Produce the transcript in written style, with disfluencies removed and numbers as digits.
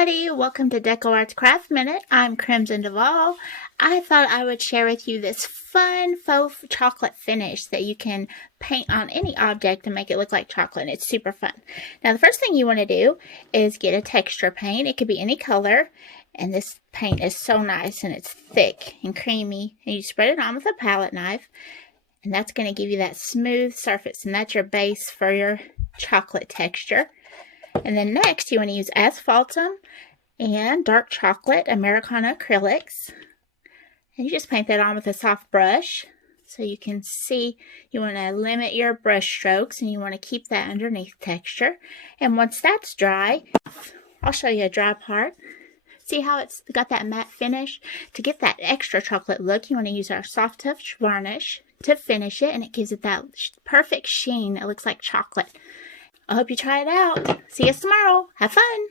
everybody, welcome to DecoArt's Craft Minute. I'm Crimson Duvall. I thought I would share with you this fun faux chocolate finish that you can paint on any object and make it look like chocolate, and it's super fun. Now the first thing you want to do is get a texture paint. It could be any color, and this paint is so nice and it's thick and creamy, and you spread it on with a palette knife, and that's going to give you that smooth surface, and that's your base for your chocolate texture. And then next, you want to use asphaltum and dark chocolate Americano acrylics. And you just paint that on with a soft brush. So you can see you want to limit your brush strokes and you want to keep that underneath texture. And once that's dry, I'll show you a dry part. See how it's got that matte finish? To get that extra chocolate look, you want to use our soft touch varnish to finish it. And it gives it that perfect sheen. It looks like chocolate. I hope you try it out. See you tomorrow. Have fun.